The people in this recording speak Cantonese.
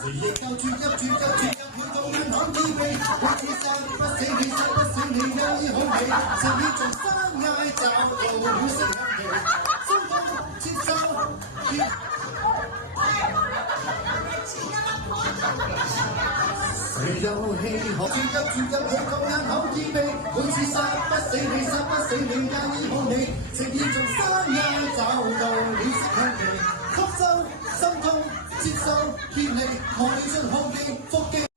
誰亦夠轉入去到眼看機會，我只殺不死你，殺不死你有意好戲，成年從山崖找到了適合你，心痛接受。誰有氣可轉入去到眼看機會，每次殺不死你，殺不死你也醫好你，成年從山崖找到了適合你，吸收心痛接受竭力，看你出好機腹肌。